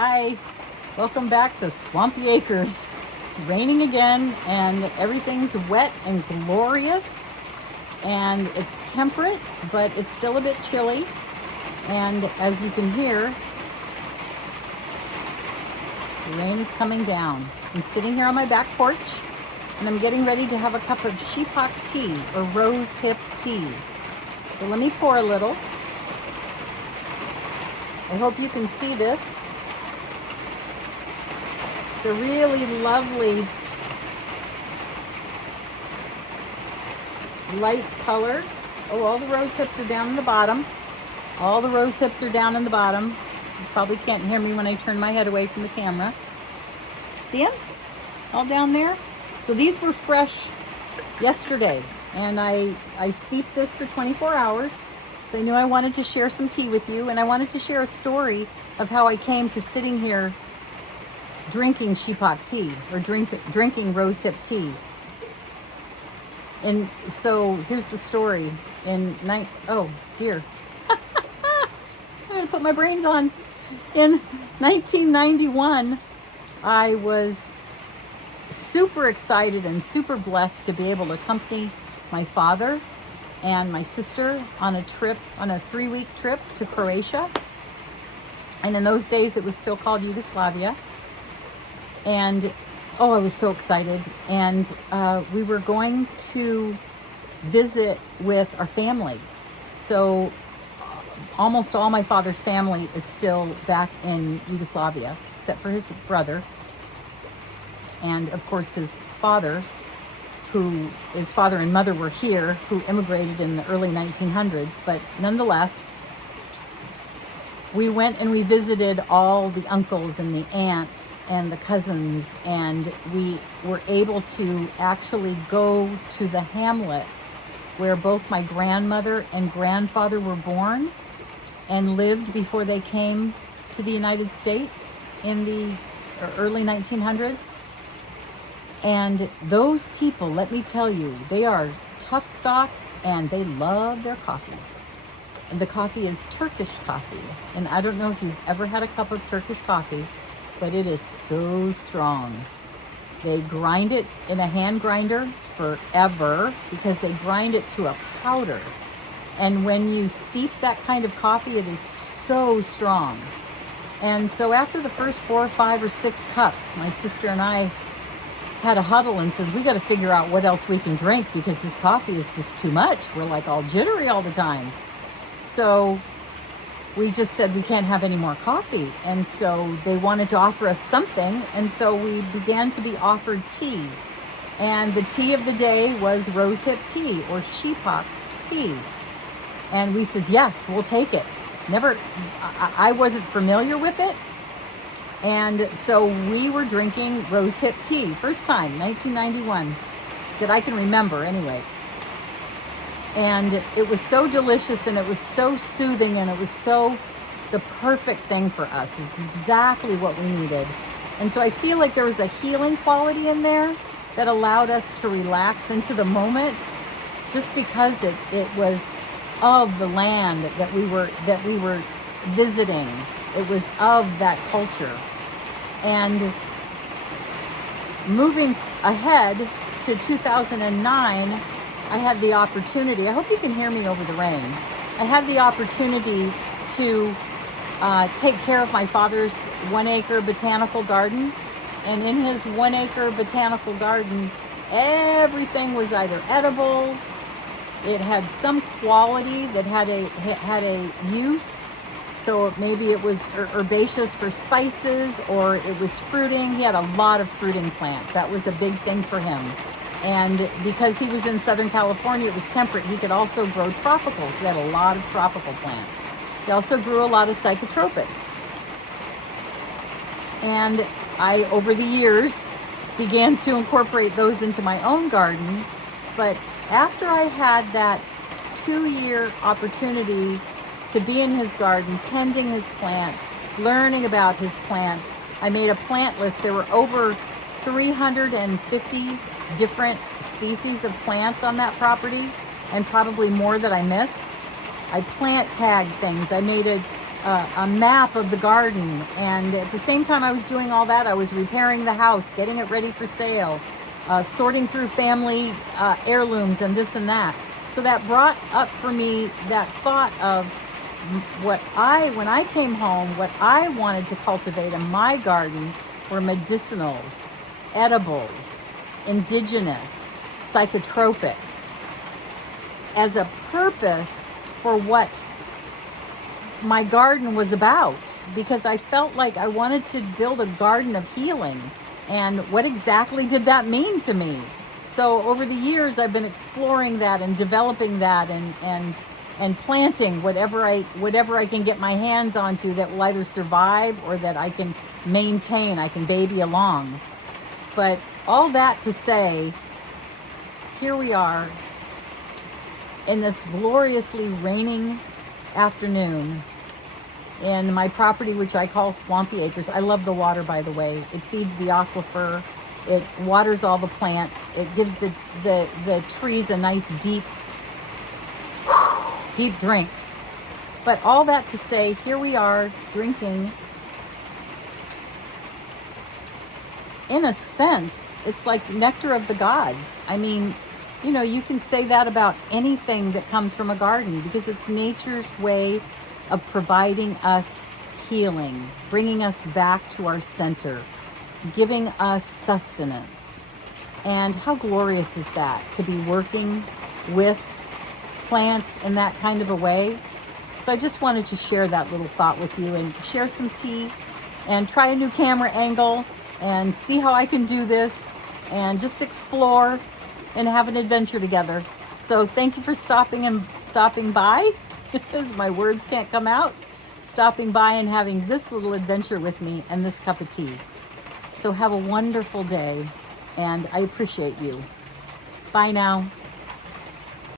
Hi, welcome back to Swampy Acres. It's raining again and everything's wet and glorious and it's temperate, but it's still a bit chilly. And as you can hear, the rain is coming down. I'm sitting here on my back porch and I'm getting ready to have a cup of Sipak tea or rose hip tea. So let me pour a little. I hope you can see this. It's a really lovely light color. Oh, all the rose hips are down in the bottom. All the rose hips are down in the bottom. You probably can't hear me when I turn my head away from the camera. See them? All down there? So these were fresh yesterday. And I steeped this for 24 hours. So I knew I wanted to share some tea with you. And I wanted to share a story of how I came to sitting here drinking Sipak tea or drinking rosehip tea. And so here's the story. Oh dear, I'm gonna put my brains on. In 1991, I was super excited and super blessed to be able to accompany my father and my sister on a 3-week trip to Croatia. And in those days, it was still called Yugoslavia. And I was so excited. And we were going to visit with our family. So almost all my father's family is still back in Yugoslavia, except for his brother. And of course, his father and mother were here, who immigrated in the early 1900s. But nonetheless, we went and we visited all the uncles and the aunts and the cousins, and we were able to actually go to the Hamlets where both my grandmother and grandfather were born and lived before they came to the United States in the early 1900s. And those people, let me tell you, they are tough stock and they love their coffee. And the coffee is Turkish coffee. And I don't know if you've ever had a cup of Turkish coffee, but it is so strong. They grind it in a hand grinder forever because they grind it to a powder. And when you steep that kind of coffee, it is so strong. And so after the first 4 or 5 or 6 cups, my sister and I had a huddle and said, we got to figure out what else we can drink because this coffee is just too much. We're like all jittery all the time. So we just said we can't have any more coffee. And so they wanted to offer us something. And so we began to be offered tea. And the tea of the day was rosehip tea or Sipak tea. And we said, yes, we'll take it. I wasn't familiar with it. And so we were drinking rosehip tea. First time, 1991, that I can remember anyway. And it was so delicious and it was so soothing and it was so the perfect thing for us. It's exactly what we needed. And so I feel like there was a healing quality in there that allowed us to relax into the moment just because it was of the land that we were visiting. It was of that culture. And moving ahead to 2009, I had the opportunity, I hope you can hear me over the rain. I had the opportunity to take care of my father's 1-acre botanical garden. And in his 1-acre botanical garden, everything was either edible, it had some quality that had a use. So maybe it was herbaceous for spices or it was fruiting. He had a lot of fruiting plants. That was a big thing for him. And because he was in Southern California, it was temperate. He could also grow tropicals. He had a lot of tropical plants. He also grew a lot of psychotropics. And I, over the years, began to incorporate those into my own garden. But after I had that 2-year opportunity to be in his garden, tending his plants, learning about his plants, I made a plant list. There were over 350 different species of plants on that property and probably more that I missed. I plant tagged things. I made a a map of the garden. And at the same time I was doing all that, I was repairing the house, getting it ready for sale, sorting through family heirlooms and this and that. So that brought up for me that thought of when I came home, what I wanted to cultivate in my garden were medicinals, edibles, indigenous, psychotropics, as a purpose for what my garden was about, because I felt like I wanted to build a garden of healing. And what exactly did that mean to me? So over the years, I've been exploring that and developing that and planting whatever I can get my hands onto that will either survive or that I can maintain, I can baby along. But all that to say, here we are in this gloriously raining afternoon in my property, which I call Swampy Acres. I love the water, by the way. It feeds the aquifer. It waters all the plants. It gives the trees a nice deep drink. But all that to say, here we are drinking, in a sense, it's like nectar of the gods. I mean, you know, you can say that about anything that comes from a garden, because it's nature's way of providing us healing, bringing us back to our center, giving us sustenance. And how glorious is that, to be working with plants in that kind of a way? So I just wanted to share that little thought with you and share some tea and try a new camera angle and see how I can do this and just explore and have an adventure together. So thank you for stopping by, as my words can't come out, stopping by and having this little adventure with me and this cup of tea. So have a wonderful day, and I appreciate you. Bye now.